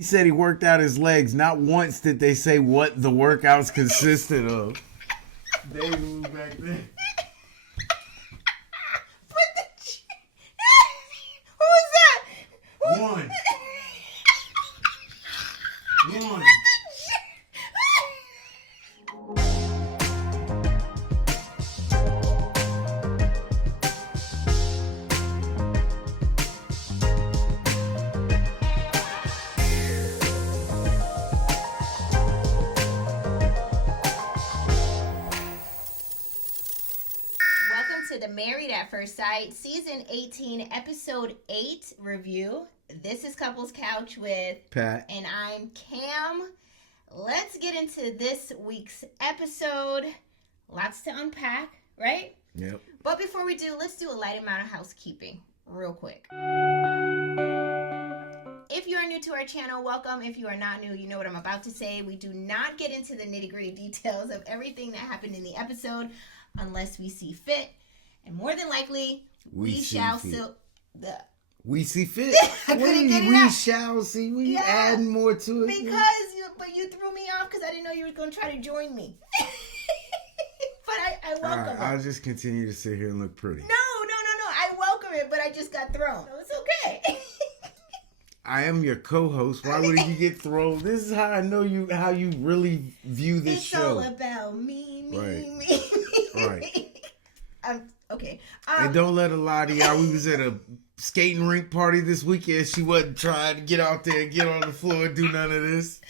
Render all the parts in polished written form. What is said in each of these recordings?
He said he worked out his legs. Not once did they say what the workouts consisted of. They moved back there. Who is that? One. To the Married at First Sight Season 18 Episode 8 review. This is Couples Couch with Pat. And I'm Cam. Let's get into this week's episode. Lots to unpack, right? Yep. But before we do, let's do a light amount of housekeeping real quick. If you are new to our channel, welcome. If you are not new, you know what I'm about to say. We do not get into the nitty-gritty details of everything that happened in the episode unless we see fit. And more than likely, we shall still... We see fit. I couldn't get it we out. Shall see. We add more to it. But you threw me off because I didn't know you were going to try to join me. But I welcome it. I'll just continue to sit here and look pretty. No. I welcome it, but I just got thrown. So it's okay. I am your co-host. Why would you get thrown? This is how I know you. How you really view this show. It's all about me. Right. Okay. And don't let a lot of y'all. We was at a skating rink party this weekend. She wasn't trying to get out there and get on the floor and do none of this.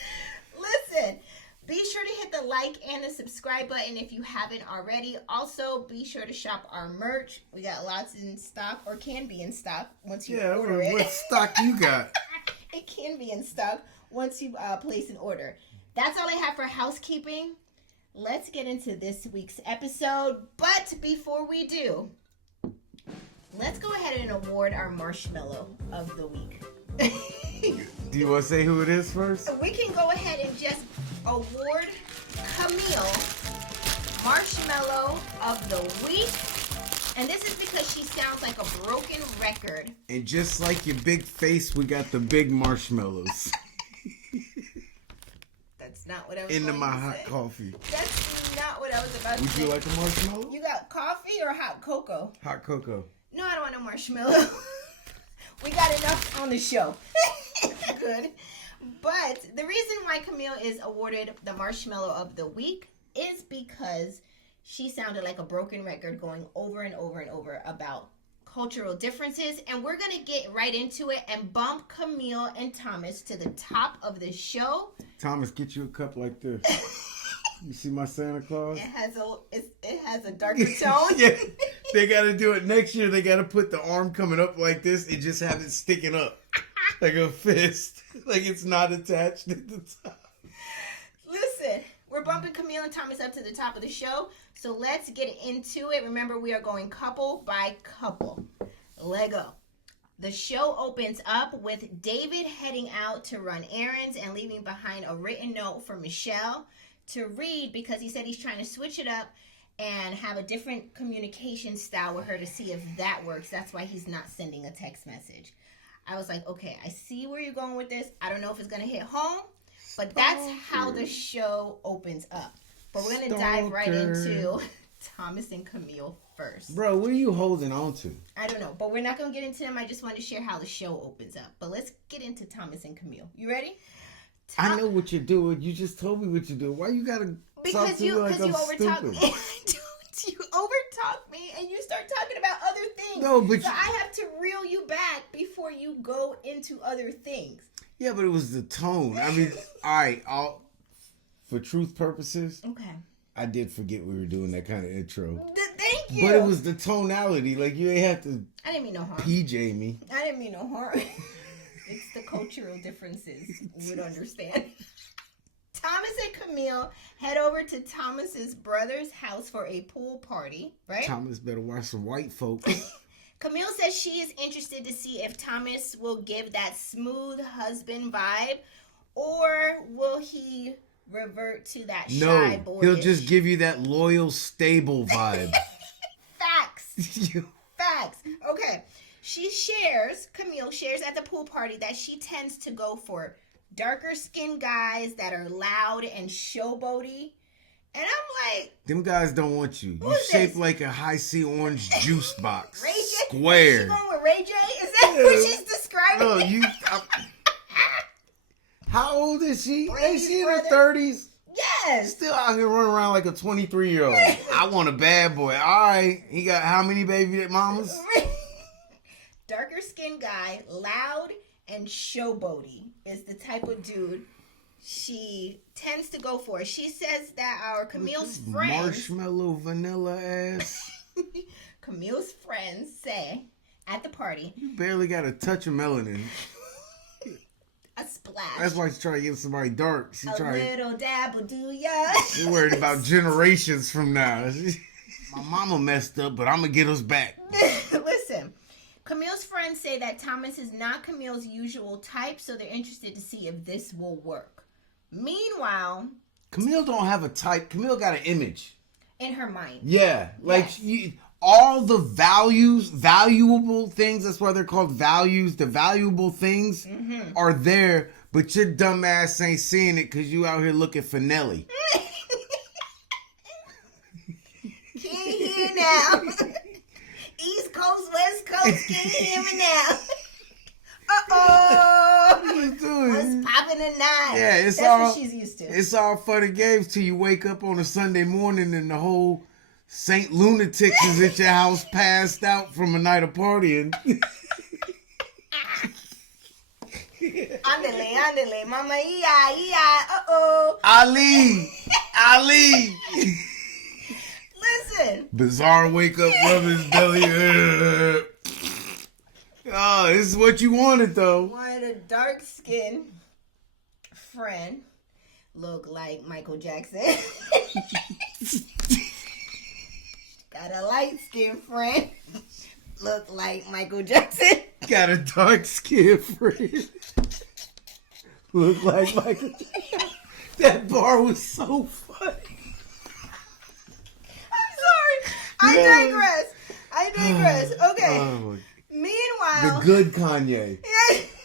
Listen, be sure to hit the like and the subscribe button if you haven't already. Also, be sure to shop our merch. We got lots in stock, or can be in stock once you order it. What stock you got? It can be in stock once you place an order. That's all I have for housekeeping. Let's get into this week's episode. But before we do, let's go ahead and award our Marshmallow of the week. Do you want to say who it is first? We can go ahead and just award Camille Marshmallow of the week. And this is because she sounds like a broken record. And just like your big face, we got the big marshmallows. That's not what I was Into going my to hot say. Coffee. That's not what I was about to say. Would you like a marshmallow? You got coffee or hot cocoa? Hot cocoa. No, I don't want no marshmallow. We got enough on the show. Good. But the reason why Camille is awarded the Marshmallow of the Week is because she sounded like a broken record going over and over and over about cultural differences. And we're going to get right into it and bump Camille and Thomas to the top of the show. Thomas, get you a cup like this. You see my Santa Claus? It has a darker tone. Yeah, they got to do it next year. They got to put the arm coming up like this and just have it sticking up like a fist, like it's not attached at the top. Listen, we're bumping Camille and Thomas up to the top of the show, so let's get into it. Remember, we are going couple by couple. Lego. The show opens up with David heading out to run errands and leaving behind a written note for Michelle to read because he said he's trying to switch it up and have a different communication style with her to see if that works. That's why he's not sending a text message. I was like, okay, I see where you're going with this. I don't know if it's going to hit home, but that's how the show opens up. But we're going to dive right into Thomas and Camille first. Bro, what are you holding on to? I don't know, but we're not going to get into them. I just wanted to share how the show opens up. But let's get into Thomas and Camille. You ready? I know what you're doing. You just told me what you're doing. Why you gotta talk to me like I'm overtalk stupid? me. You overtalk me and you start talking about other things. No, but so I have to reel you back before you go into other things. Yeah, but it was the tone. I mean, all right, for truth purposes, okay, I did forget we were doing that kind of intro. Thank you. But it was the tonality. Like, you ain't have to I didn't mean no harm. PJ me. I didn't mean no harm. It's the cultural differences. You would understand. Thomas and Camille head over to Thomas's brother's house for a pool party, right? Thomas better watch some white folks. Camille says she is interested to see if Thomas will give that smooth husband vibe, or will he revert to that shy boy? No, he'll just give you that loyal, stable vibe. Facts. Facts. Okay. Camille shares at the pool party that she tends to go for darker skinned guys that are loud and showboaty. And I'm like, them guys don't want you. You shaped like a high C orange juice box. Ray J? Square. She going with Ray J? Is that what she's describing? No, how old is she? Brady's Is she in her brother. 30s? Yes. Still out here running around like a 23-year-old. I want a bad boy. All right. He got how many baby mamas? Darker skinned guy, loud and showboaty is the type of dude she tends to go for. She says that our Camille's friends, Marshmallow vanilla ass. Camille's friends say at the party, You barely got a touch of melanin. a splash. That's why she's trying to get somebody dark. She a trying. little dab will do ya. She's worried about generations from now. My mama messed up, but I'm gonna get us back. Listen, Camille's friends say that Thomas is not Camille's usual type, so they're interested to see if this will work. Meanwhile, Camille don't have a type. Camille got an image. in her mind, Yeah, like Yes. all the valuable things. That's why they're called values. The valuable things are there, but your dumb ass ain't seeing it because you out here looking for Nelly. can't hear now. East Coast, West Coast, can't hear me now. Uh-oh. What you doing? What's popping tonight? Yeah, it's That's all what she's used to. It's all fun and games till you wake up on a Sunday morning and the whole Saint Lunatics is at your house passed out from a night of partying. Andale, mama, uh-oh. Ali! Listen. Bizarre wake up, rub his belly. Oh, this is what you wanted though. Wanted a dark-skinned friend look like Michael Jackson. Got a light-skinned friend look like Michael Jackson. Got a dark skinned friend. Look like Michael Jackson. That bar was so funny. I'm sorry. I digress. Okay. Oh, Meanwhile. the good Kanye.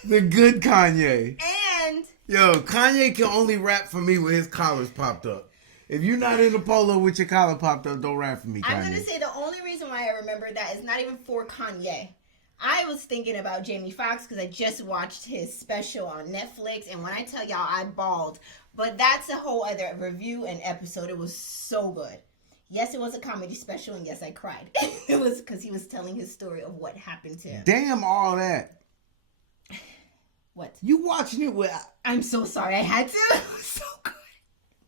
The good Kanye. And. Yo, Kanye can only rap for me with his collars popped up. If you're not in the polo with your collar popped up, don't rap for me, Kanye. I'm going to say the only reason why I remember that is not even for Kanye. I was thinking about Jamie Foxx because I just watched his special on Netflix. And when I tell y'all, I bawled. But that's a whole other review and episode. It was so good. Yes, it was a comedy special. And yes, I cried. It was because he was telling his story of what happened to him. Damn all that. What? You watching it with... I'm so sorry. I had to. It was so good.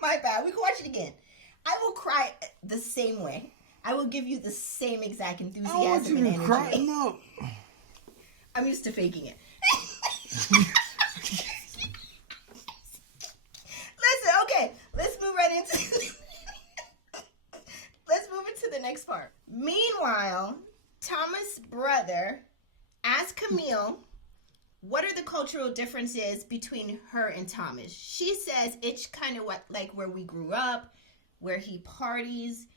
My bad. We can watch it again. I will cry the same way. I will give you the same exact enthusiasm and energy. Cry. No. I'm used to faking it. Listen, okay. Let's move right into... Let's move into the next part. Meanwhile, Thomas' brother asked Camille... What are the cultural differences between her and Thomas? She says it's kind of like where we grew up, where he parties.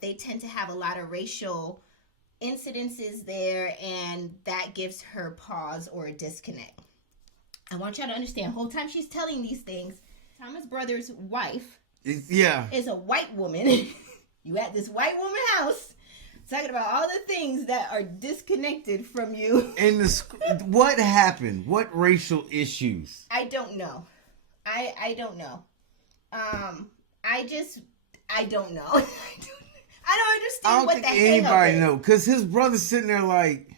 They tend to have a lot of racial incidences there, and that gives her pause or a disconnect. I want y'all to understand, the whole time she's telling these things, Thomas' brother's wife is a white woman. You at this white woman's house. Talking about all the things that are disconnected from you. And what happened? What racial issues? I don't know. I don't know. I don't know. I don't understand what the hang-up is. Anybody know, because his brother's sitting there like,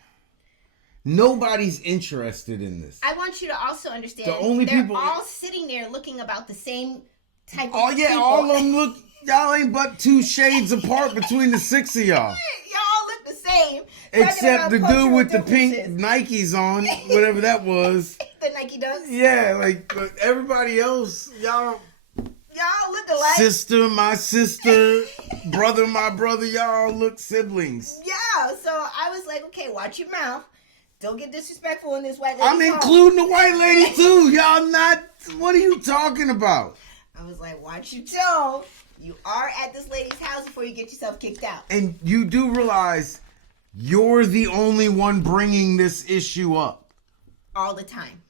nobody's interested in this. I want you to also understand, the only they're people all sitting there looking about the same type of Oh yeah, people. all of them look, y'all ain't but 2 shades apart between the 6 of y'all. Y'all look the same. Except the dude with the pink Nikes on, whatever that was. The Nike Dunks. Yeah, like, but everybody else, y'all look alike. Sister, my sister, brother, my brother, y'all look siblings. Yeah, so I was like, okay, watch your mouth. Don't get disrespectful in this white lady. I'm including the white lady too. Y'all not, what are you talking about? I was like, watch your tone. You are at this lady's house before you get yourself kicked out. And you do realize you're the only one bringing this issue up. All the time.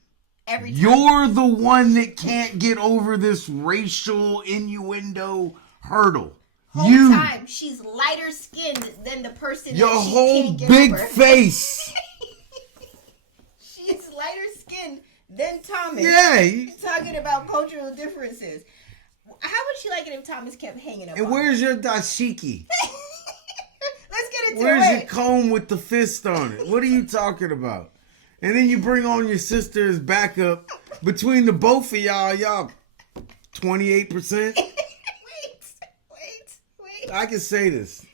Every time. You're the one that can't get over this racial innuendo hurdle. Whole time she's lighter skinned than the person your that she whole can't get big over. face. She's lighter skinned than Thomas. Yeah. Talking about cultural differences. How would you like it if Thomas kept hanging up? And on where's her? your dashiki? Let's get into Where's it. your comb with the fist on it? What are you talking about? And then you bring on your sister as backup. Between the both of y'all 28%. Wait. I can say this.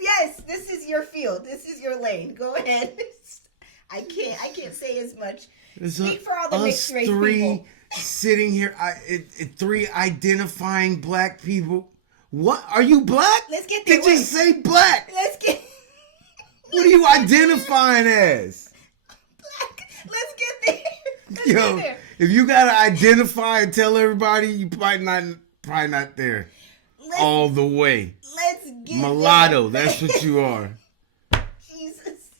Yes, this is your field. This is your lane. Go ahead. I can't say as much. Speak for all the mixed race people. Sitting here, three identifying black people. What? Are you black? Let's get there. Did you say black? Let's get. What are you identifying as? Black. Let's get there. Let's Yo, get there. if you gotta identify and tell everybody, you probably not there all the way. Let's get Mulatto, there. that's what you are. Jesus.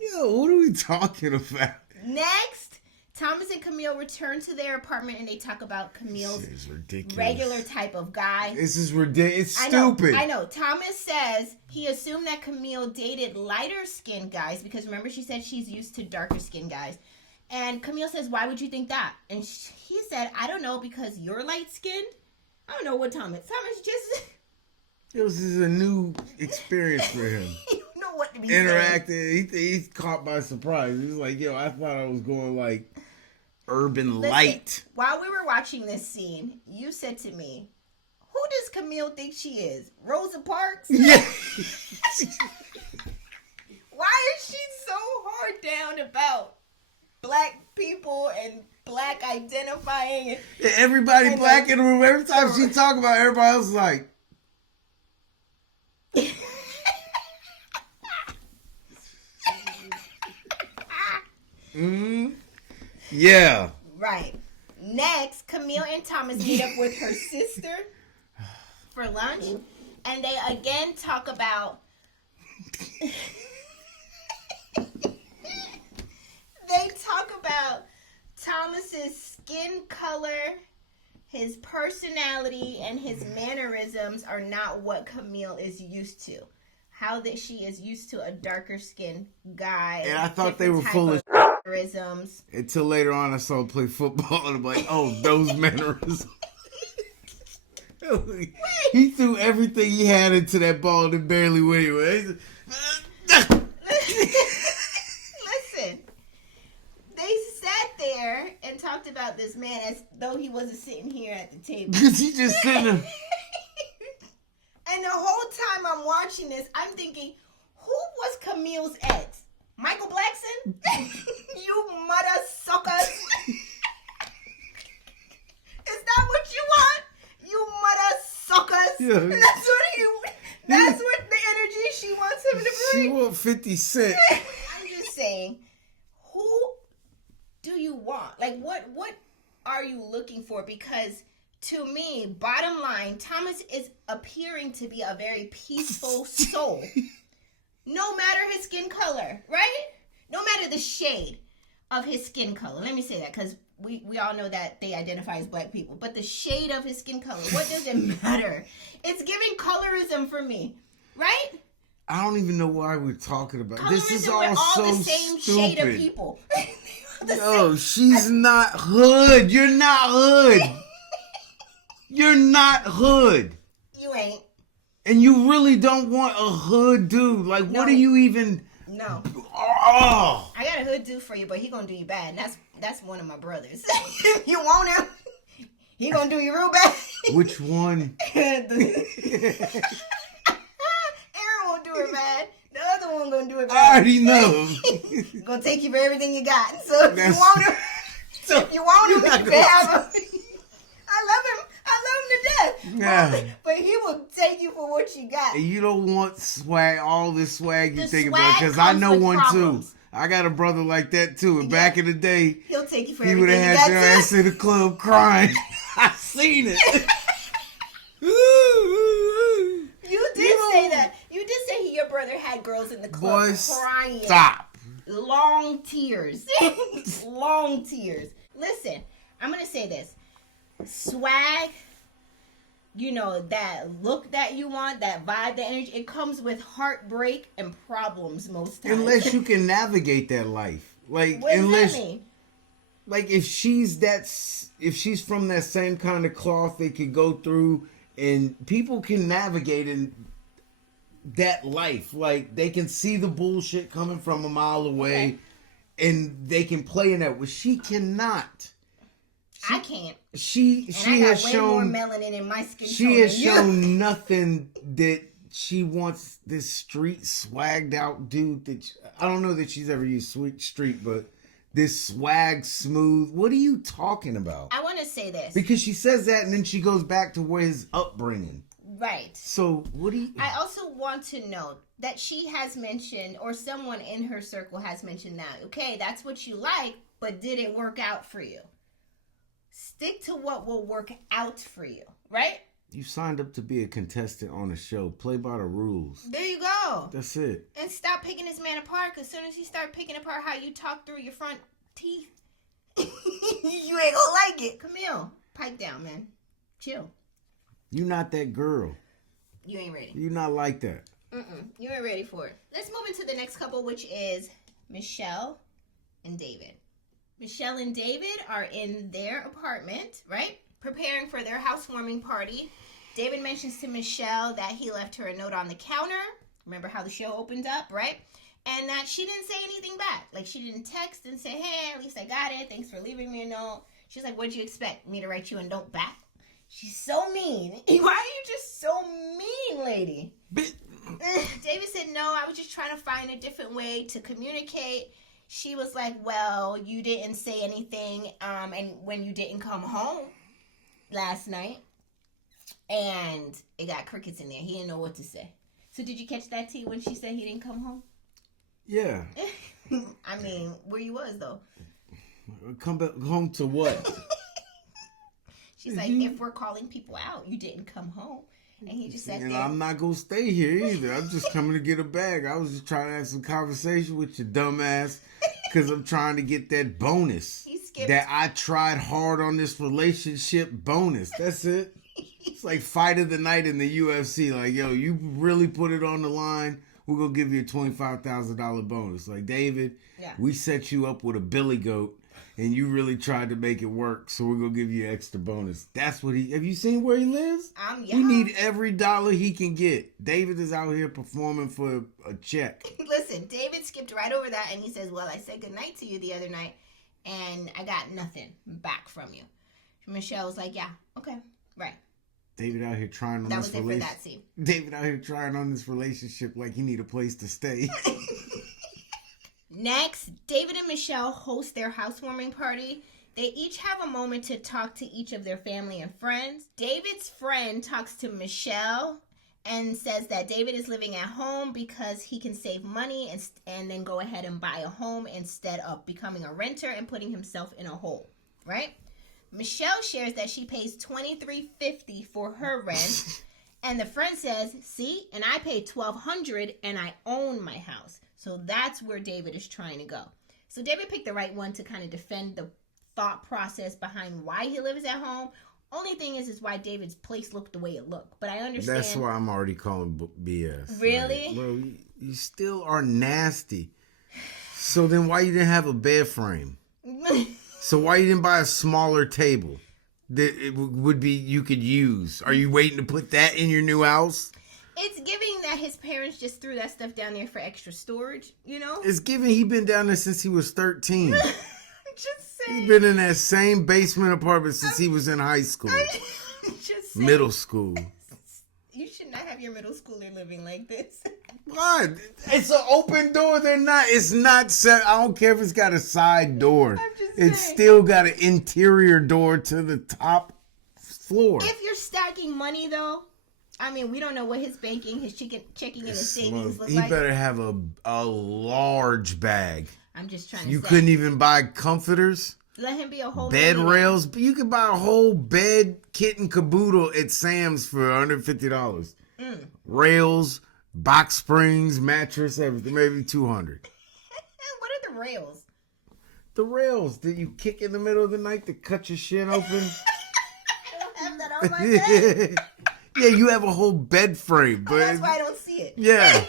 Yo, what are we talking about? Next, Thomas and Camille return to their apartment and they talk about Camille's This is ridiculous. regular type of guy. This is ridiculous. It's stupid. I know. Thomas says he assumed that Camille dated lighter skinned guys because remember she said she's used to darker skinned guys. And Camille says, why would you think that? And he said, I don't know, because you're light skinned. I don't know what Thomas just... This is a new experience for him. You don't know what to be Interacting. He's caught by surprise. He's like, yo, I thought I was going like urban Listen, light. While we were watching this scene, you said to me, who does Camille think she is? Rosa Parks? Yeah. Why is she so hard down about black people and black identifying? Everybody black in the room. Every time she talk about it, everybody else is like. Yeah. Right. Next, Camille and Thomas meet up with her sister for lunch, and they again talk about. They talk about Thomas's skin color, his personality, and his mannerisms are not what Camille is used to. How that she is used to a darker skinned guy. And I thought they were full of mannerisms. Until later on, I saw him play football, and I'm like, oh, those mannerisms. He threw everything he had into that ball and barely went anyway. Listen, they sat there and talked about this man as though he wasn't sitting here at the table. Because he just sitting there. And the whole time I'm watching this, I'm thinking, who was Camille's ex? Michael Blackson? You mother suckers. Is that what you want? You mother suckers. Yeah. That's what the energy she wants him to bring. She want 50 Cent. I'm just saying, who do you want? Like, what are you looking for? Because to me, bottom line, Thomas is appearing to be a very peaceful soul. No matter his skin color, right? No matter the shade of his skin color. Let me say that because we all know that they identify as black people. But the shade of his skin color, what does it matter? It's giving colorism for me, right? I don't even know why we're talking about Colorism this. Is all with all so the same stupid. shade of people. No, she's not hood. You're not hood. You're not hood. You ain't. And you really don't want a hood dude. Like, No. what are you even... No. Oh. I got a hood dude for you, but he gonna do you bad. And that's one of my brothers. You want him? He gonna do you real bad. Which one? Aaron won't do it bad. The other one gonna do it bad. I already know. Gonna take you for everything you got. So if you That's- want him, So, if you want him, you're not you gonna- can have him. I love him to death. Yeah. But he will take you for what you got. And you don't want swag, all this swag you The think swag about. Because I comes know with one problems. too. I got a brother like that too. And back in the day, He'll take you for he would everything have you had got your too. ass in the club crying. I seen it. You did say that. You did say your brother had girls in the club Boys, crying. stop. Long tears. Long tears. Listen, I'm going to say this. Swag, you know, that look that you want, that vibe, that energy, it comes with heartbreak and problems most times. Unless you can navigate that life. Like, what unless, does that mean? Like, if she's from that same kind of cloth they could go through, and people can navigate in that life. Like, they can see the bullshit coming from a mile away, and they can play in that. But she cannot. I can't. She I got has way shown more melanin in my skin. She has shown nothing that she wants this street swagged out dude. I don't know that she's ever used sweet street, but this swag smooth. What are you talking about? I want to say this because she says that and then she goes back to where his upbringing. Right. So what do you? I also want to note that she has mentioned, or someone in her circle has mentioned that. Okay, that's what you like, but did it work out for you? Stick to what will work out for you, right? You signed up to be a contestant on a show. Play by the rules. There you go. That's it. And stop picking this man apart, because as soon as you start picking apart how you talk through your front teeth, you ain't gonna like it. Camille, pipe down, man. Chill. You're not that girl. You ain't ready. You're not like that. You ain't ready for it. Let's move into the next couple, which is Michelle and David. Michelle and David are in their apartment, right? Preparing for their housewarming party. David mentions to Michelle that he left her a note on the counter. Remember how the show opened up, right? And that she didn't say anything back. Like, she didn't text and say, hey, at least I got it. Thanks for leaving me a note. She's like, what'd you expect? Me to write you a note back? She's so mean. Why are you just so mean, lady? David said, no, I was just trying to find a different way to communicate. She was like, well, you didn't say anything and when you didn't come home last night. And it got crickets in there. He didn't know what to say. So did you catch that, T, when she said he didn't come home? Yeah. I mean, where you was, though? Come back home to what? She's like, if we're calling people out, you didn't come home. And he just said, I'm not going to stay here either. I'm just coming to get a bag. I was just trying to have some conversation with your dumb ass because I'm trying to get that bonus. He skipped. That I tried hard on this relationship bonus. That's it. It's like fight of the night in the UFC. Like, yo, you really put it on the line, we're going to give you a $25,000 bonus. Like, David, we set you up with a billy goat. And you really tried to make it work, so we're going to give you an extra bonus. That's what have you seen where he lives? Yeah. He need every dollar he can get. David is out here performing for a check. Listen, David skipped right over that, and he says, well, I said goodnight to you the other night, and I got nothing back from you. Michelle was like, yeah, okay, right. David out here trying on this relationship. That was it for that scene. David out here trying on this relationship like he need a place to stay. Next, David and Michelle host their housewarming party. They each have a moment to talk to each of their family and friends. David's friend talks to Michelle and says that David is living at home because he can save money and then go ahead and buy a home instead of becoming a renter and putting himself in a hole, right? Michelle shares that she pays $23.50 for her rent. And the friend says, see, and I pay $1,200 and I own my house. So that's where David is trying to go. So David picked the right one to kind of defend the thought process behind why he lives at home. Only thing is why David's place looked the way it looked. But I understand. That's why I'm already calling BS. Really? Like, bro, you still are nasty. So then why you didn't have a bed frame? So why you didn't buy a smaller table that it would be you could use? Are you waiting to put that in your new house? It's giving that his parents just threw that stuff down there for extra storage, you know? It's giving he been down there since he was 13. Just saying. He's been in that same basement apartment since he was in high school. Just saying. Middle school. You should not have your middle schooler living like this. What? It's an open door. It's not set. I don't care if it's got a side door. It's still got an interior door to the top floor. If you're stacking money, though, I mean, we don't know what his banking, his checking, and his savings look like. He better have a large bag. I'm just trying to say. You couldn't even buy comforters? Let him be a whole bed rails. But you could buy a whole bed kit and caboodle at Sam's for $150. Rails, box springs, mattress, everything. Maybe $200. What are the rails? The rails that you kick in the middle of the night to cut your shit open. I don't have that on my bed. Yeah, you have a whole bed frame, but That's why I don't see it. yeah,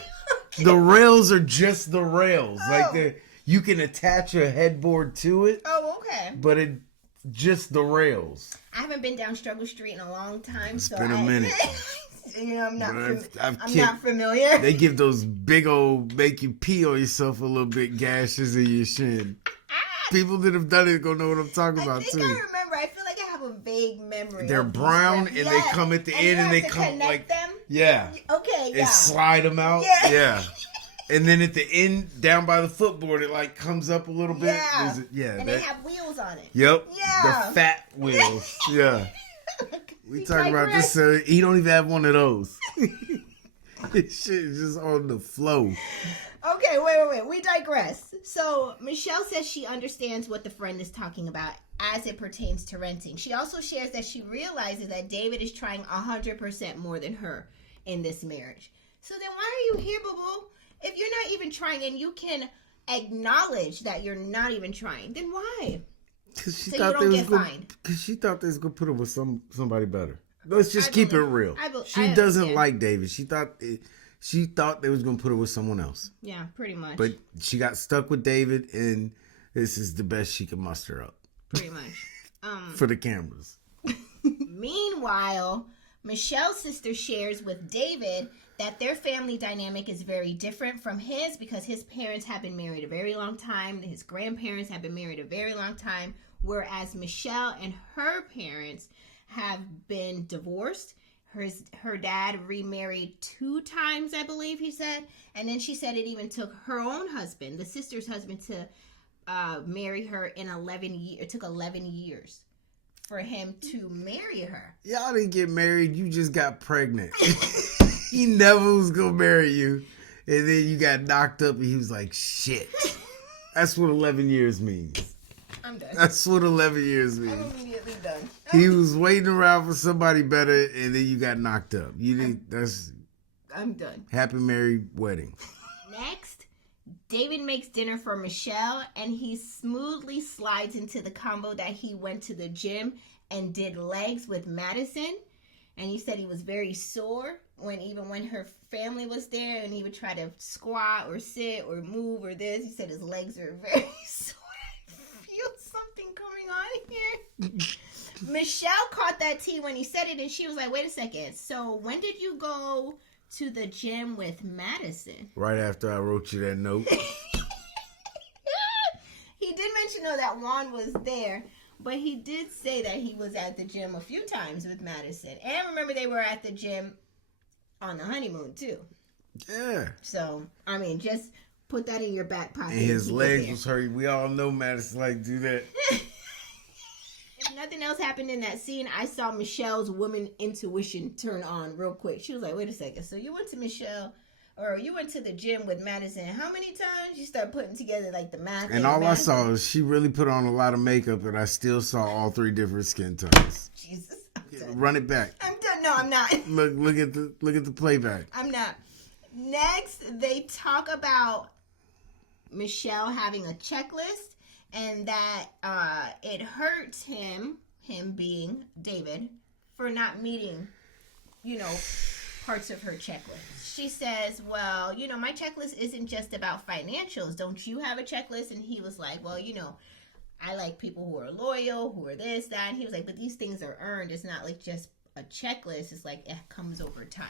Okay. the rails are just the rails. Oh. Like you can attach a headboard to it. Oh, okay. But it just the rails. I haven't been down Struggle Street in a long time, It's so been a minute. I'm not. I've Not familiar. They give those big old make you pee on yourself a little bit gashes in your shin. People that have done it gonna know what I'm talking about I too. remember. I feel like I have a vague memory. They're of these brown ones. and Yeah. they come at the And you end and they have to come connect like them. yeah. Okay. Yeah. And slide them out. Yeah. And then at the end, down by the footboard, it like comes up a little bit. Yeah. And they have wheels on it. Yep. Yeah. The fat wheels. Yeah. We talking about digress. this. He don't even have one of those. This shit is just on the flow. Okay, wait. We digress. So Michelle says she understands what the friend is talking about as it pertains to renting. She also shares that she realizes that David is trying 100% more than her in this marriage. So then why are you here, boo-boo? If you're not even trying and you can acknowledge that you're not even trying, then why? Cause she So thought you don't they get was fined. Because she thought they was gonna put her with somebody better. Let's just keep it real. She doesn't like David. She thought they was gonna put her with someone else. Yeah, pretty much. But she got stuck with David, and this is the best she can muster up Pretty much. for the cameras. Meanwhile, Michelle's sister shares with David that their family dynamic is very different from his because his parents have been married a very long time. His grandparents have been married a very long time. Whereas Michelle and her parents have been divorced. Her dad remarried 2 times, I believe he said. And then she said it even took her own husband, the sister's husband, to marry her in 11 years. It took 11 years for him to marry her. Y'all didn't get married. You just got pregnant. He never was gonna marry you, and then you got knocked up, and he was like, "Shit." That's what 11 years means. I'm done. That's what 11 years I'm means. immediately done. He was waiting around for somebody better, and then you got knocked up. That's I'm done. happy married wedding. Next, David makes dinner for Michelle, and he smoothly slides into the combo that he went to the gym and did legs with Madison. And he said he was very sore when her family was there, and he would try to squat or sit or move or this. He said his legs are very sore. I feel something coming on here. Michelle caught that tea when he said it, and she was like, wait a second. So when did you go to the gym with Madison? Right after I wrote you that note. He did mention, though, that Juan was there. But he did say that he was at the gym a few times with Madison. And remember, they were at the gym on the honeymoon, too. Yeah. So, I mean, just put that in your back pocket. And his legs was hurt. We all know Madison like to do that. If nothing else happened in that scene, I saw Michelle's woman intuition turn on real quick. She was like, wait a second. So you went to you went to the gym with Madison how many times? You start putting together like the math. And all I saw is she really put on a lot of makeup, and I still saw all 3 different skin tones. Jesus. I'm done. Run it back. I'm done. No, I'm not. Look at the playback. I'm not. Next, they talk about Michelle having a checklist and that it hurts him being David, for not meeting, parts of her checklist. She says, well, my checklist isn't just about financials. Don't you have a checklist? And he was like, well, I like people who are loyal, who are this, that. And he was like, but these things are earned. It's not like just a checklist. It's like it comes over time.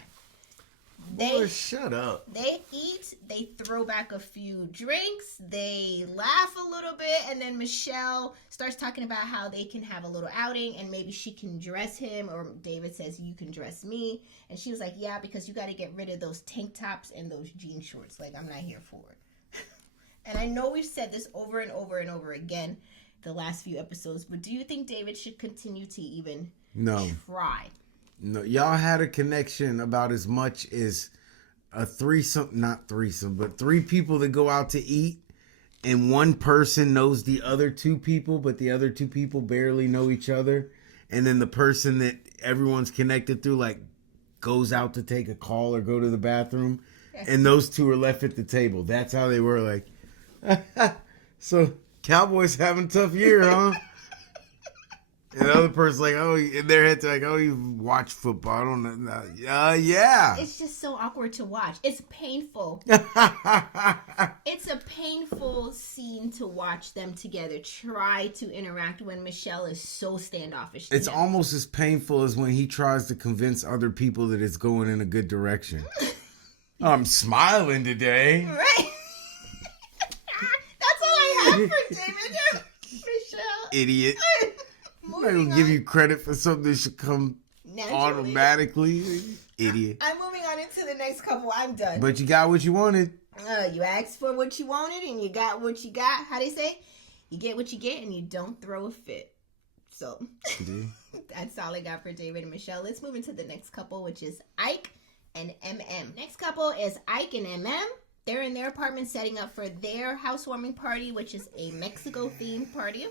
Boy, shut up. They eat, they throw back a few drinks, they laugh a little bit, and then Michelle starts talking about how they can have a little outing and maybe she can dress him, or David says, you can dress me. And she was like, yeah, because you got to get rid of those tank tops and those jean shorts. Like, I'm not here for it. And I know we've said this over and over and over again the last few episodes, but do you think David should continue to even try? No, y'all had a connection about as much as a threesome, not threesome, but 3 people that go out to eat, and one person knows the other 2 people, but the other 2 people barely know each other. And then the person that everyone's connected through, like, goes out to take a call or go to the bathroom, and those 2 are left at the table. That's how they were, like, so Cowboys having a tough year, huh? And the other person's like, oh, in their head, they're like, oh, you watch football. I don't know. Yeah. It's just so awkward to watch. It's painful. It's a painful scene to watch them together try to interact when Michelle is so standoffish. It's almost as painful as when he tries to convince other people that it's going in a good direction. I'm smiling today. Right? That's all I have for David. Michelle. Idiot. I'm not going to give you credit for something that should come naturally. Automatically. Idiot. I'm moving on into the next couple. I'm done. But you got what you wanted. You asked for what you wanted and you got what you got. How they say? You get what you get and you don't throw a fit. So that's all I got for David and Michelle. Let's move into the next couple, which is Ike and MM. Next couple is Ike and MM. They're in their apartment setting up for their housewarming party, which is a Mexico-themed party.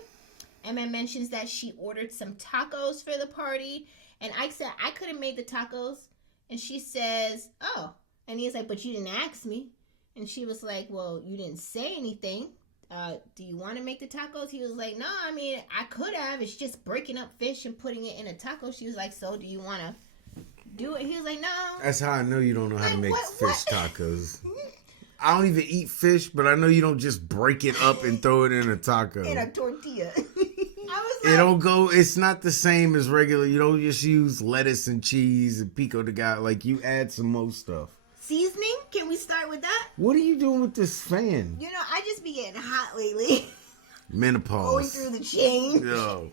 MM mentions that she ordered some tacos for the party. And Ike said, I could have made the tacos. And she says, oh. And he's like, but you didn't ask me. And she was like, well, you didn't say anything. Do you want to make the tacos? He was like, no, I mean, I could have. It's just breaking up fish and putting it in a taco. She was like, so do you want to do it? He was like, no. That's how I know you don't know how to make fish tacos. I don't even eat fish, but I know you don't just break it up and throw it in a taco. In a tortilla. It don't go. It's not the same as regular. You don't just use lettuce and cheese and pico de gallo. Like, you add some more stuff. Seasoning? Can we start with that? What are you doing with this fan? You know, I just be getting hot lately. Menopause. Going through the change. Yo.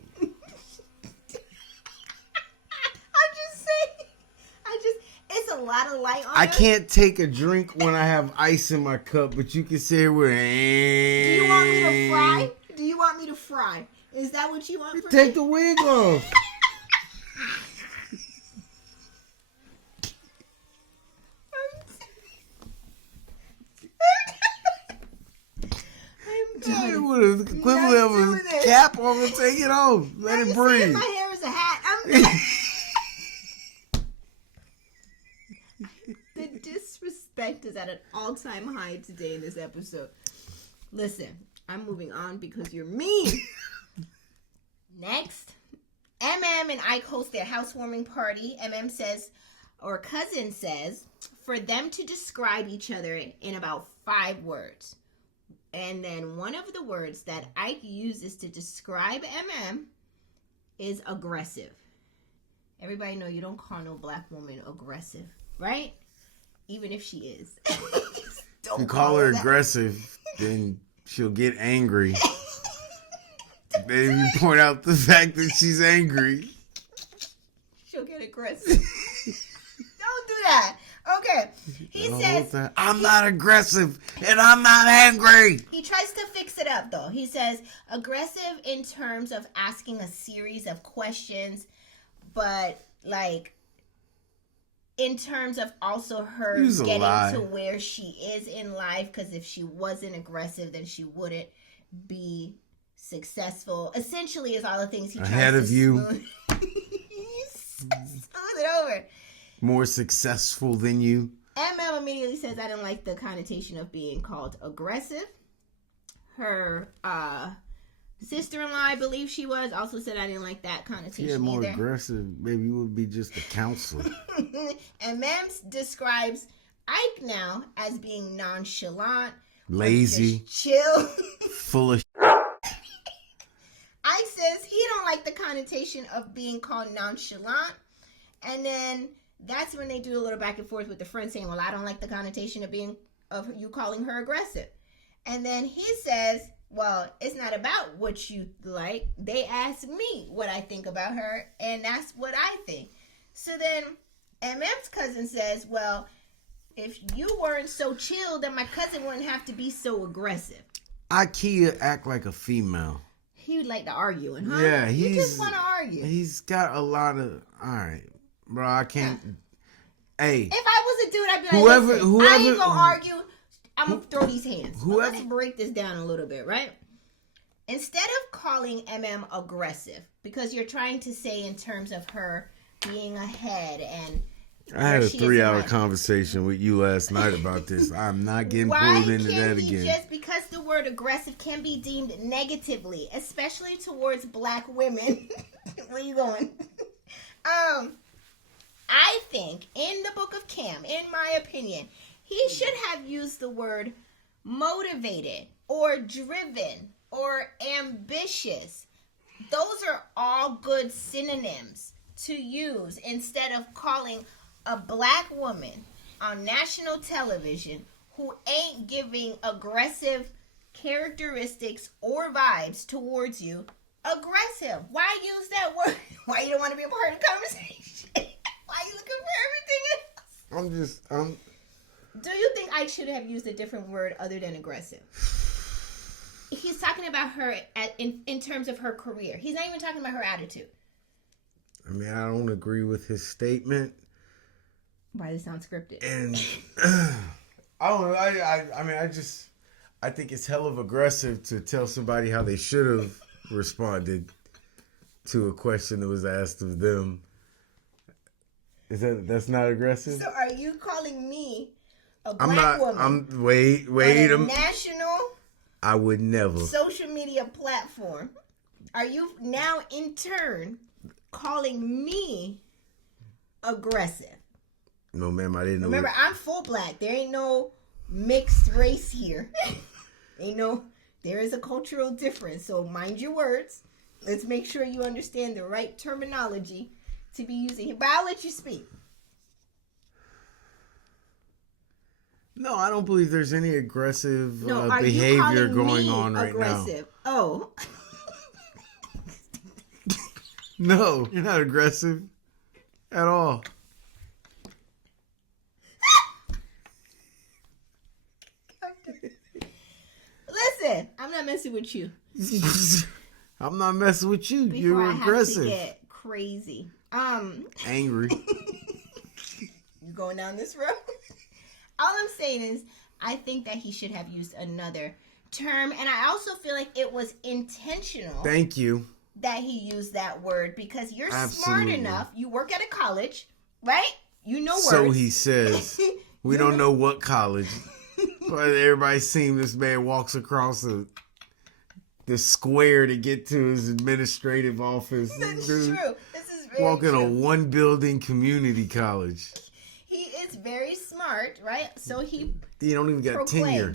It's a lot of light on I can't take a drink when I have ice in my cup, but you can sit here with. Do you want me to fry? Do you want me to fry? Is that what you want? Take the wig off. I'm done. With the equivalent of a cap on and take it off. Let it breathe. My hair is a hat. I'm done. The disrespect is at an all-time high today in this episode. Listen, I'm moving on because you're mean. Next, MM and Ike host their housewarming party. MM says, or cousin says, for them to describe each other in about 5 words. And then one of the words that Ike uses to describe MM is aggressive. Everybody know you don't call no black woman aggressive, right? Even if she is. If you call her aggressive, then she'll get angry. Then if you point out the fact that she's angry, she'll get aggressive. Don't do that. Okay. He says, I'm not aggressive and I'm not angry. He tries to fix it up though. He says aggressive in terms of asking a series of questions, but like in terms of also her getting to where she is in life, because if she wasn't aggressive, then she wouldn't be successful. Essentially, is all the things he tries ahead of you. Smooth it over. More successful than you. MM immediately says, I didn't like the connotation of being called aggressive. Her sister-in-law, I believe she was, also said I didn't like that connotation Yeah, more either. aggressive. Maybe you would be just a counselor. And Mems describes Ike now as being nonchalant, lazy, chill, full of Ike says he don't like the connotation of being called nonchalant. And then that's when they do a little back and forth with the friend saying, well, I don't like the connotation of you calling her aggressive. And then he says, well, it's not about what you like. They asked me what I think about her, and that's what I think. So then MM's cousin says, well, if you weren't so chill, then my cousin wouldn't have to be so aggressive. IKEA act like a female. He would like to argue, huh? Yeah, he just want to argue. He's got a lot of. All right, bro. I can't. Hey, if I was a dude, I'd be like, whoever, I ain't gonna argue. I'm gonna throw these hands. Let's break this down a little bit, right? Instead of calling MM aggressive, because you're trying to say in terms of her being ahead and I had a She 3-hour isn't conversation with you last night about this. I'm not getting pulled into that again. Just because the word aggressive can be deemed negatively, especially towards black women. Where you going? I think in the book of Cam, in my opinion, he should have used the word motivated or driven or ambitious. Those are all good synonyms to use instead of calling a black woman on national television who ain't giving aggressive characteristics or vibes towards you aggressive. Why use that word? Why you don't want to be a part of the conversation? Why you looking for everything else? Do you think I should have used a different word other than aggressive? He's talking about her in terms of her career. He's not even talking about her attitude. I mean, I don't agree with his statement. Why does it sound scripted? And I don't know. I think it's hell of aggressive to tell somebody how they should have responded to a question that was asked of them. That's not aggressive? So are you calling me a black woman? Wait. On a national I would never. social media platform. Are you now in turn calling me aggressive? No, ma'am, I didn't know. Remember, I'm full black. There ain't no mixed race here. There is a cultural difference. So mind your words. Let's make sure you understand the right terminology to be using here. But I'll let you speak. No, I don't believe there's any aggressive Are you behavior calling going me on right aggressive? Oh. now. No, you're not aggressive at all. Listen, I'm not messing with you. I'm not messing with you. Before You're I aggressive. Have to get crazy. Angry. You going down this road? All I'm saying is, I think that he should have used another term, and I also feel like it was intentional. Thank you. That he used that word because you're Absolutely. smart enough. You work at a college, right? You know words. So he says. We don't know what college. But everybody's seen this man walks across the square to get to his administrative office. That's true. This is very walking true. a one-building community college. He is very smart, right? So he don't even got tenure.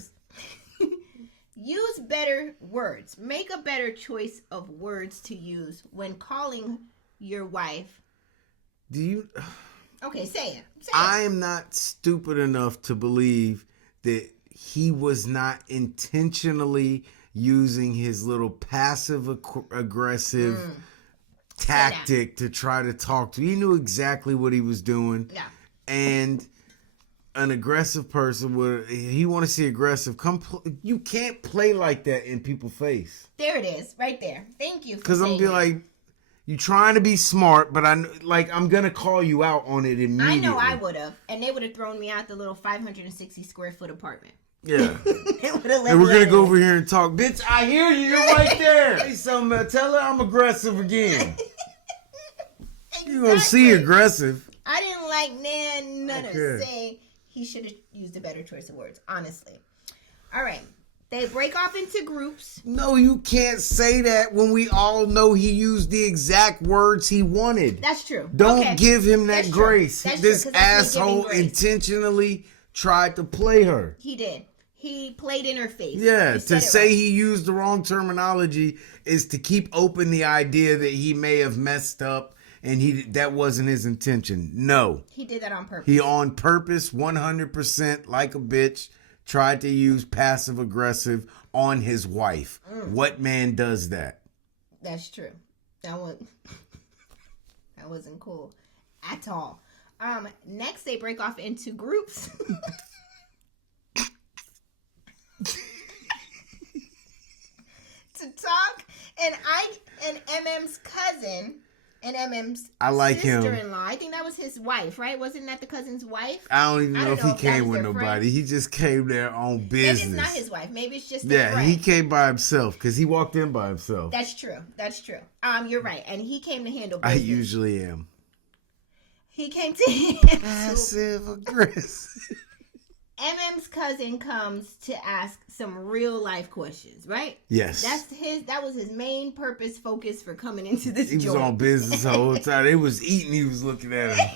Use better words. Make a better choice of words to use when calling your wife. Okay, say it. I am not stupid enough to believe that he was not intentionally using his little passive aggressive tactic to try to talk to. He knew exactly what he was doing. Yeah. And an aggressive person he want to see aggressive. You can't play like that in people's face. There it is, right there. Thank you. Because I'm be like, you trying to be smart, but I'm gonna call you out on it immediately. I know I would have, and they would have thrown me out the little 560 square foot apartment. Yeah. And we're gonna go over here and talk, bitch. I hear you. You're right there. Hey, something. Tell her I'm aggressive again. Exactly. You gonna see aggressive? I didn't like none of saying he should have used a better choice of words. Honestly. All right. They break off into groups. No, you can't say that when we all know he used the exact words he wanted. That's true. Don't give him that grace. This asshole intentionally tried to play her. He did. He played in her face. Yeah, to say he used the wrong terminology is to keep open the idea that he may have messed up and that wasn't his intention. No. He did that on purpose. He on purpose, 100% like a bitch, tried to use passive aggressive on his wife. What man does that? That's true. That wasn't cool at all. Next they break off into groups. To talk, and MM's cousin and MM's sister-in-law. I think that was his wife, right? Wasn't that the cousin's wife? I don't even know if he came with nobody. Friend. He just came there on business. Maybe it's not his wife. Maybe it's just their friend. He came by himself because he walked in by himself. That's true. You're right. And he came to handle business. I usually am. He came to him. Passive aggressive. MM's cousin comes to ask some real life questions, right? Yes. That was his main purpose, focus for coming into this He was joint. on business the whole time. They was eating. He was looking at him.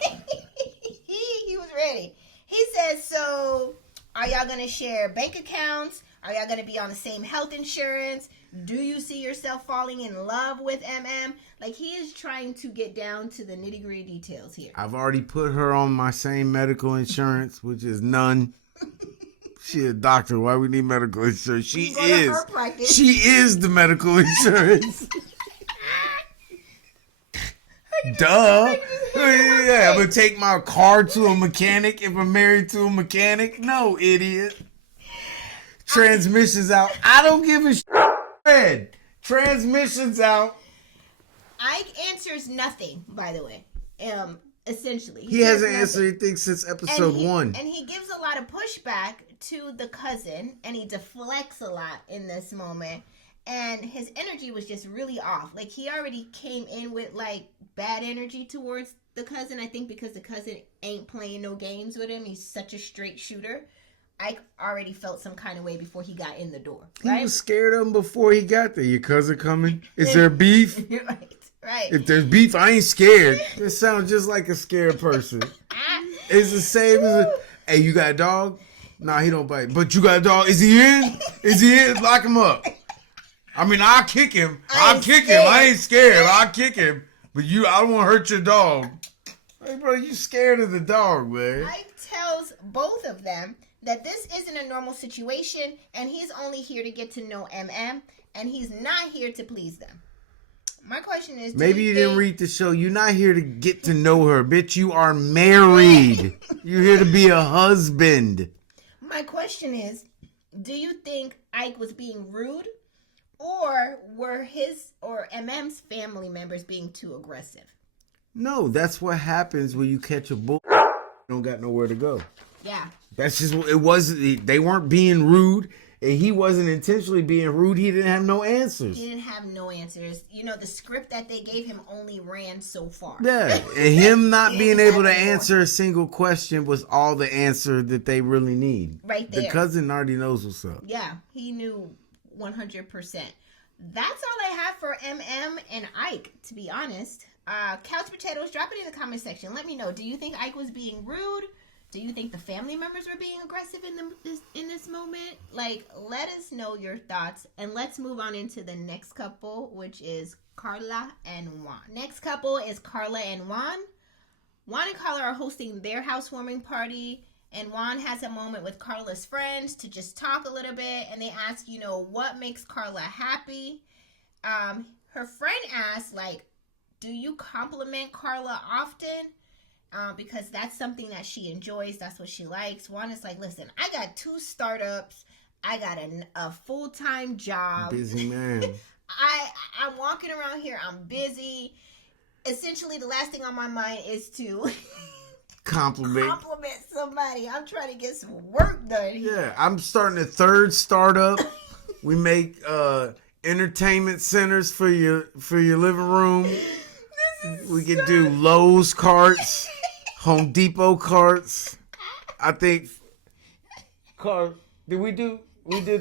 he was ready. He says, so are y'all going to share bank accounts? Are y'all going to be on the same health insurance? Do you see yourself falling in love with MM? Like, he is trying to get down to the nitty-gritty details here. I've already put her on my same medical insurance, which is none. She a doctor. Why we need medical insurance? She is the medical insurance. Duh. Yeah, I'm gonna take my car to a mechanic if I'm married to a mechanic. No, idiot. Transmissions out. I don't give a shit. Transmissions out. Ike answers nothing, by the way. Essentially. He hasn't answered anything since episode 1. And he gives a lot of pushback to the cousin, and he deflects a lot in this moment. And his energy was just really off. Like, he already came in with, like, bad energy towards the cousin, I think, because the cousin ain't playing no games with him. He's such a straight shooter. Ike already felt some kind of way before he got in the door. Right? He was scared of him before he got there. Your cousin coming? Is there beef? Right. If there's beef, I ain't scared. It sounds just like a scared person. It's the same as hey, you got a dog? Nah, he don't bite. But you got a dog? Is he in? Is he in? Lock him up. I mean, I'll kick him. I ain't scared. I'll kick him. But I don't want to hurt your dog. Hey, bro, you scared of the dog, man. Ike tells both of them that this isn't a normal situation, and he's only here to get to know MM, and he's not here to please them. My question is, maybe you didn't read the show. You're not here to get to know her, bitch. You are married. You're here to be a husband. My question is, do you think Ike was being rude, or were his or MM's family members being too aggressive? No, that's what happens when you catch a bull. You don't got nowhere to go. Yeah. That's just what it was. They weren't being rude. And he wasn't intentionally being rude. He didn't have no answers. He didn't have no answers. You know, the script that they gave him only ran so far. Yeah. And him not being able to answer a single question was all the answer that they really need. Right there. The cousin already knows what's up. Yeah. He knew 100%. That's all I have for MM and Ike, to be honest. Couch Potatoes, drop it in the comment section. Let me know. Do you think Ike was being rude? Do you think the family members were being aggressive in this moment? Like, let us know your thoughts. And let's move on into the next couple, which is Carla and Juan. Next couple is Carla and Juan. Juan and Carla are hosting their housewarming party. And Juan has a moment with Carla's friends to just talk a little bit. And they ask, what makes Carla happy? Her friend asks, like, do you compliment Carla often? Because that's something that she enjoys. That's what she likes. Juan is like, listen, I got 2 startups. I got a full-time job. Busy man. I'm walking around here. I'm busy. Essentially, the last thing on my mind is to compliment somebody. I'm trying to get some work done here. Yeah, I'm starting a 3rd startup. We make entertainment centers for your living room. We can do Lowe's carts, Home Depot carts. I think, we did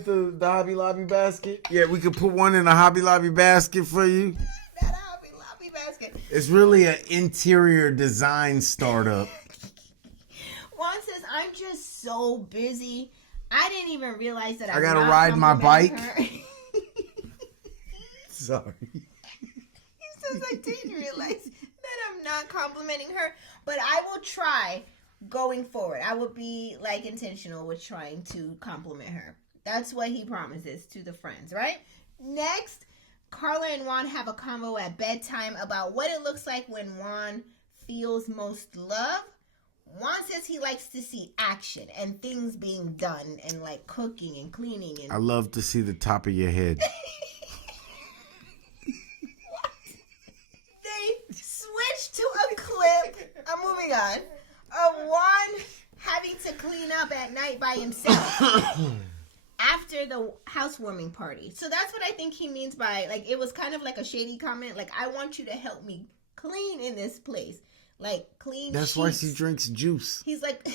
the Hobby Lobby basket? Yeah, we could put one in a Hobby Lobby basket for you. That Hobby Lobby basket. It's really an interior design startup. Juan says, I'm just so busy. I didn't even realize that I gotta ride my bike. Sorry. I didn't realize that I'm not complimenting her, but I will try going forward. I will be intentional with trying to compliment her. That's what he promises to the friends, right? Next, Carla and Juan have a convo at bedtime about what it looks like when Juan feels most love. Juan says he likes to see action and things being done and cooking and cleaning. And I love to see the top of your head. Switch to a clip. I'm moving on. Of Juan having to clean up at night by himself after the housewarming party. So that's what I think he means by it was kind of like a shady comment. I want you to help me clean in this place. like clean That's sheets. why she drinks juice. He's like,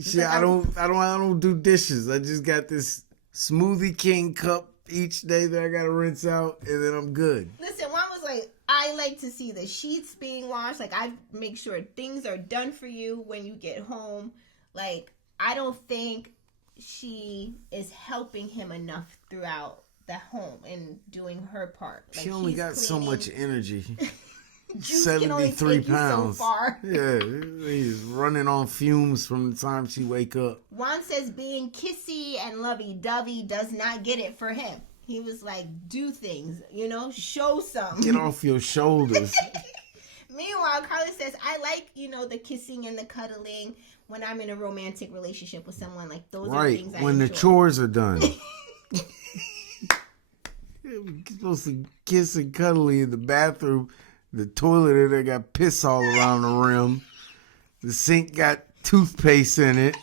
See, I don't do dishes. I just got this Smoothie King cup each day that I gotta rinse out, and then I'm good. Listen, Juan was like, I like to see the sheets being washed. Like, I make sure things are done for you when you get home. Like, I don't think she is helping him enough throughout the home and doing her part. Like, She only got so much energy. Juice can only 73 take you pounds. so far. Yeah, he's running on fumes from the time she wake up. Juan says being kissy and lovey-dovey does not get it for him. He was like, do things, show some. Get off your shoulders. Meanwhile, Carla says, I like, the kissing and the cuddling when I'm in a romantic relationship with someone. Like, those are things I when enjoy. the chores are done. You're supposed to kiss and cuddly in the bathroom. The toilet, they got piss all around the rim. The sink got toothpaste in it.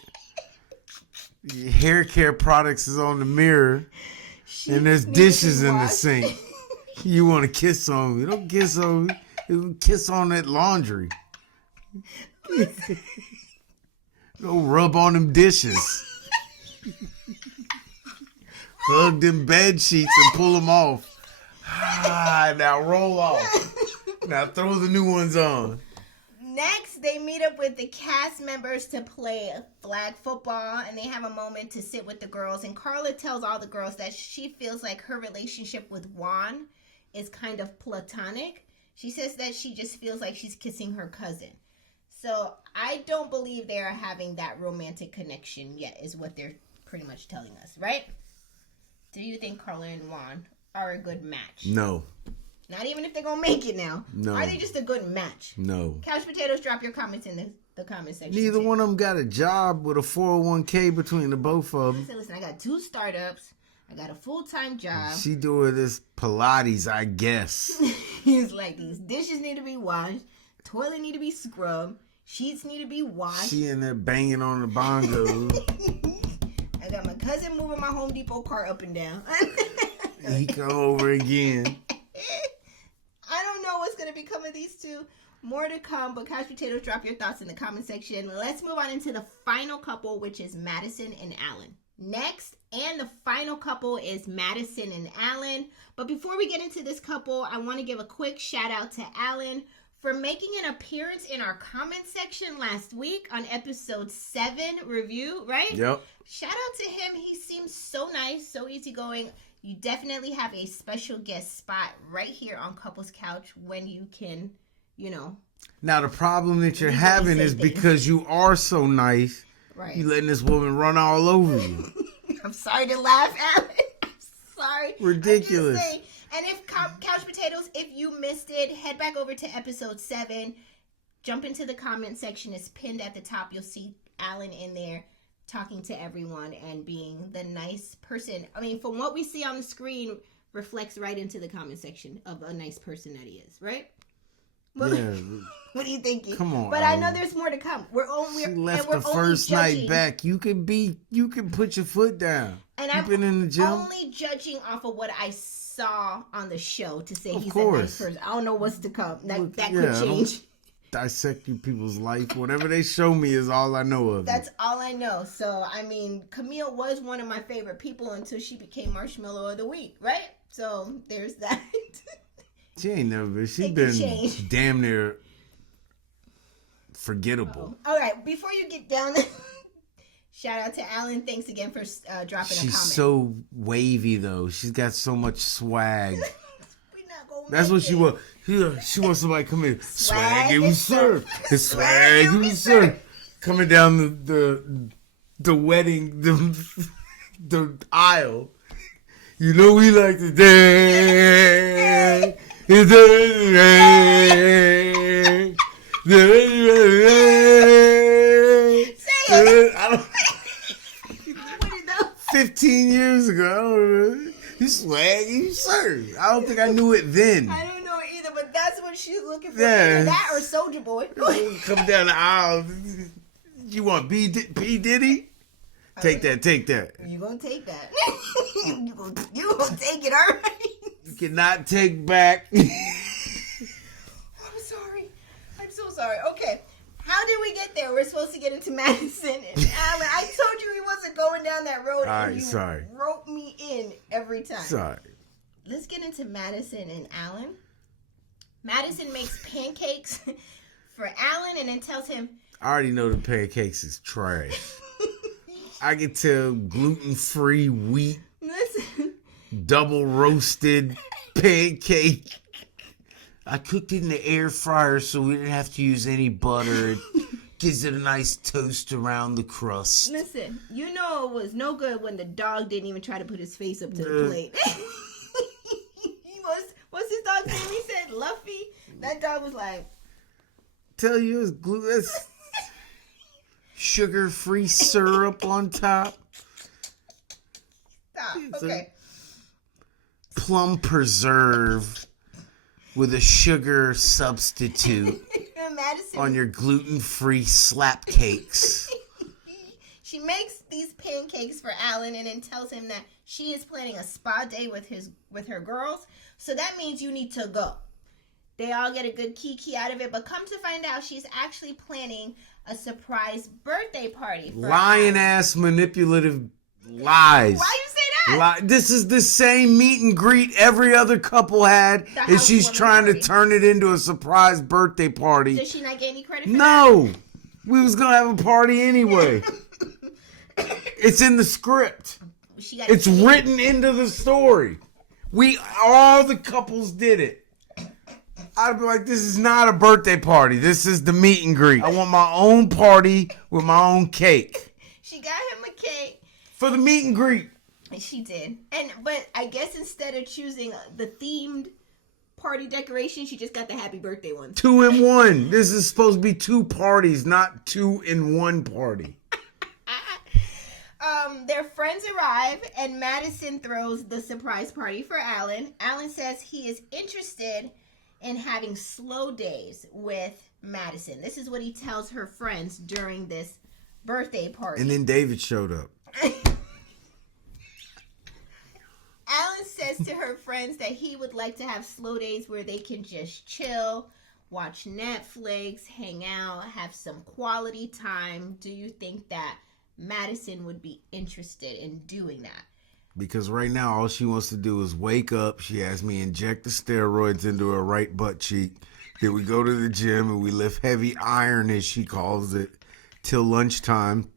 Your hair care products is on the mirror. And there's dishes in the sink. You want to kiss on me. Don't kiss on me. Kiss on that laundry. Go rub on them dishes. Hug them bed sheets and pull them off. Now roll off. Now throw the new ones on. Next, they meet up with the cast members to play flag football, and they have a moment to sit with the girls. And Carla tells all the girls that she feels like her relationship with Juan is kind of platonic. She says that she just feels like she's kissing her cousin. So I don't believe they are having that romantic connection yet, is what they're pretty much telling us, right? Do you think Carla and Juan are a good match? No. Not even if they're going to make it now. No. Are they just a good match? No. Couch Potatoes, drop your comments in the comment section. Neither one of them got a job with a 401k between the both of them. Listen, I got 2 startups. I got a full-time job. She doing this Pilates, I guess. He's like, these dishes need to be washed. Toilet need to be scrubbed. Sheets need to be washed. She in there banging on the bongos. I got my cousin moving my Home Depot cart up and down. He come over again. I don't know what's going to become of these two. More to come, but Couch Potatoes, drop your thoughts in the comment section. Let's move on into the final couple, which is Madison and Alan. Next, and the final couple is Madison and Alan. But before we get into this couple, I want to give a quick shout out to Alan for making an appearance in our comment section last week on episode 7 review, right? Yep. Shout out to him. He seems so nice, so easygoing. You definitely have a special guest spot right here on Couples Couch when you can, Now, the problem that you're having is because you are so nice, right? You letting this woman run all over you. I'm sorry to laugh, Alan. I'm sorry. Ridiculous. And if Couch Potatoes, if you missed it, head back over to episode 7. Jump into the comment section. It's pinned at the top. You'll see Alan in there talking to everyone and being the nice person. I mean, from what we see on the screen, reflects right into the comment section of a nice person that he is, right? Well, Yeah. What are you thinking? Come on, but Alan. I know there's more to come. We're She left the first night back. You can put your foot down. And You've been in the gym. Only judging off of what I saw on the show to say he's a course. nice person. I don't know what's to come. That Look, could yeah, change. Dissect you people's life. Whatever they show me is all I know of. That's all I know. So, I mean, Camille was one of my favorite people until she became Marshmallow of the Week, right? So, there's that. She ain't never been. She It been can change. damn near forgettable. All right, before you get down there, shout out to Alan. Thanks again for dropping a comment. She's so wavy though. She's got so much swag. We're not gonna That's make what she it. wants. She wants somebody to come in. Swag Swag and and sir. It's Swag swag and and sir. sir. Coming down the wedding the aisle. You know we like to dance. It's Say it. I don't. What is that? 15 years ago, I don't know. You swag, you serve. I don't think I knew it then. I don't know either, but that's what she's looking for. Yeah. Either that or Soulja Boy. Come down the aisle. You want P. Diddy? Take that. You gonna take that? you gonna take it, all right? You cannot take back. I'm sorry. I'm so sorry. sorry. Okay. How did we get there? We're supposed to get into Madison and Alan. I told you he wasn't going down that road. Alright, and you sorry. Wrote me in every time. Sorry. Let's get into Madison and Alan. Madison makes pancakes for Alan and then tells him, I already know the pancakes is trash. I can tell gluten-free wheat, listen, double roasted pancake. I cooked it in the air fryer so we didn't have to use any butter. It gives it a nice toast around the crust. listen, you know it was no good when the dog didn't even try to put his face up to the plate. What's his dog's name? He said Luffy. That dog was like, Tell you, it's gluten. Sugar-free syrup on top. stop. It's Okay. Plum preserve with a sugar substitute Madison, on your gluten-free slap cakes. she makes these pancakes for Alan and then tells him that she is planning a spa day with her girls. So that means you need to go. They all get a good kiki out of it, but come to find out she's actually planning a surprise birthday party for Lying Alan. ass manipulative lies. Why you say that? This is the same meet and greet every other couple had, The and she's housewarming trying party. to turn it into a surprise birthday party. Does she not get any credit for that? No, we was gonna have a party anyway. It's in the script. She got It's written into the story. All the couples did it. I'd be like, this is not a birthday party. This is the meet and greet. I want my own party with my own cake. She got him a cake. For the meet and greet. She did. But I guess instead of choosing the themed party decoration, she just got the happy birthday one. 2 in 1. This is supposed to be 2 parties, not 2 in 1 party. Their friends arrive and Madison throws the surprise party for Alan. Alan says he is interested in having slow days with Madison. This is what he tells her friends during this birthday party. And then David showed up. Alan says to her friends that he would like to have slow days where they can just chill, watch Netflix, hang out, have some quality time. Do you think that Madison would be interested in doing that? Because right now, all she wants to do is wake up. She has me inject the steroids into her right butt cheek. Then we go to the gym and we lift heavy iron, as she calls it, till lunchtime.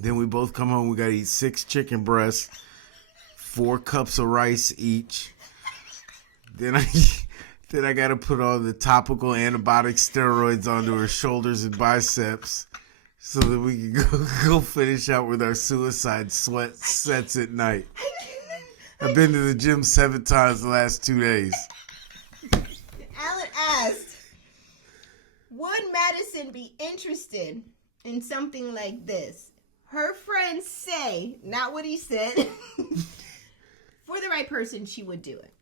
Then we both come home. We got to eat 6 chicken breasts, 4 cups of rice each. Then I got to put all the topical antibiotic steroids onto her shoulders and biceps, so that we can go finish out with our suicide sweat sets at night. I've been to the gym 7 times the last 2 days. Alan asked, would Madison be interested in something like this? Her friends say, not what he said, for the right person, she would do it.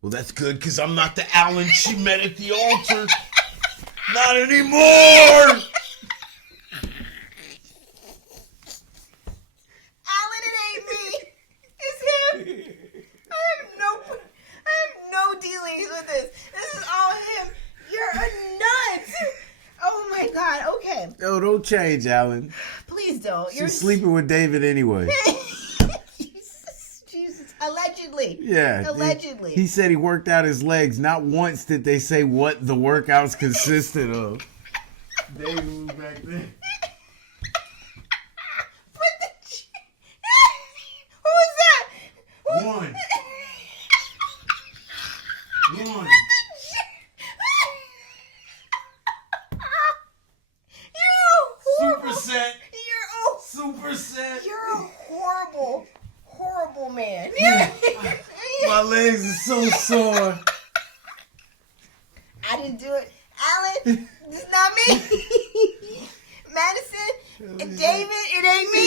Well, that's good, because I'm not the Alan she met at the altar. Not anymore! Dealings with this. This is all him. You're a nut. Oh my God. Okay. Yo, don't change, Alan. Please don't. She's sleeping with David anyway. Jesus. Allegedly. Yeah. Allegedly. He said he worked out his legs. Not once did they say what the workouts consisted of. David was back there. Who is that? One. Superset. Superset. You're a horrible, horrible man. My legs are so sore. I didn't do it. Alan, it's not me. Madison, and David, it ain't me.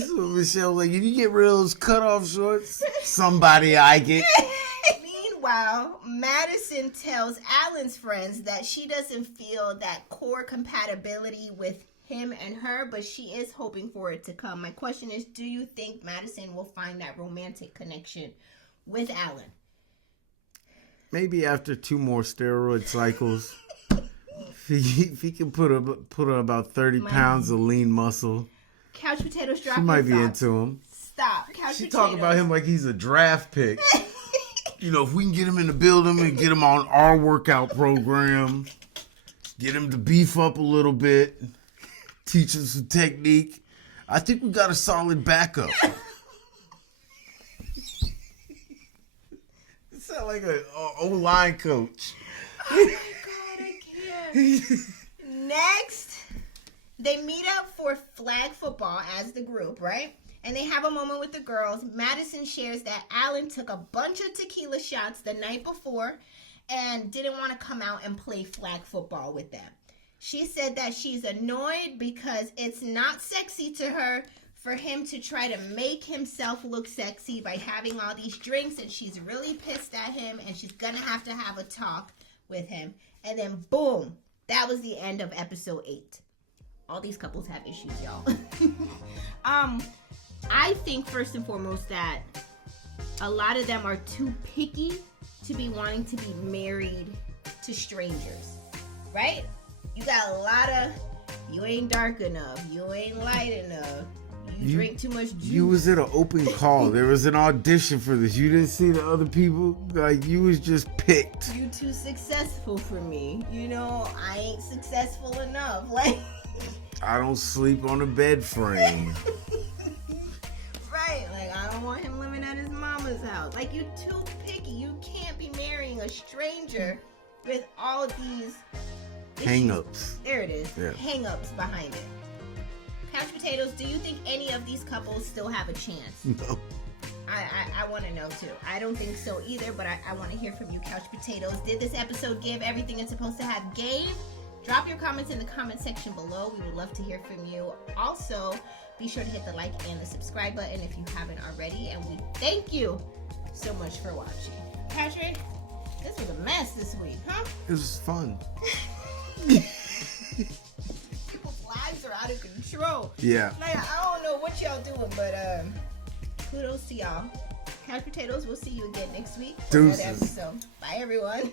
So Michelle, like, if you get rid of those cutoff shorts, somebody I get. Meanwhile, Madison tells Alan's friends that she doesn't feel that core compatibility with him and her, but she is hoping for it to come. My question is, do you think Madison will find that romantic connection with Alan? Maybe after 2 more steroid cycles. If he can put on about 30 pounds of lean muscle, Couch potatoes drop. she might be socks. into him. Stop. Couch She potatoes. talk about him like he's a draft pick. You know, if we can get him in the building and get him on our workout program, get him to beef up a little bit, teach him some technique, I think we got a solid backup. You sound like an O-line coach. Oh my God, I can't. Next, they meet up for flag football as the group, right? And they have a moment with the girls. Madison shares that Alan took a bunch of tequila shots the night before and didn't want to come out and play flag football with them. She said that she's annoyed because it's not sexy to her for him to try to make himself look sexy by having all these drinks, and she's really pissed at him, and she's gonna have a talk with him. And then boom, that was the end of episode 8. All these couples have issues, y'all. I think first and foremost that a lot of them are too picky to be wanting to be married to strangers, right? You got a lot of, you ain't dark enough, you ain't light enough, you drink too much juice. You was at an open call. There was an audition for this. You didn't see the other people? Like, you was just picked. You too successful for me. You know, I ain't successful enough. Like, I don't sleep on a bed frame. right, like I don't want him living at his mama's house. Like, you too picky. You can't be marrying a stranger with all of these Hang-ups. There it is. Yeah. Hang-ups behind it. Couch potatoes, do you think any of these couples still have a chance? No. I want to know too. I don't think so either, but I want to hear from you, Couch Potatoes. Did this episode give everything it's supposed to have gave? Drop your comments in the comment section below. We would love to hear from you. Also, be sure to hit the like and the subscribe button if you haven't already. And we thank you so much for watching. Patrick, this was a mess this week, huh? It was fun. People's lives are out of control. Yeah. Like, I don't know what y'all doing, but kudos to y'all. Couch Potatoes, we'll see you again next week for another Deuces. episode. Bye, everyone.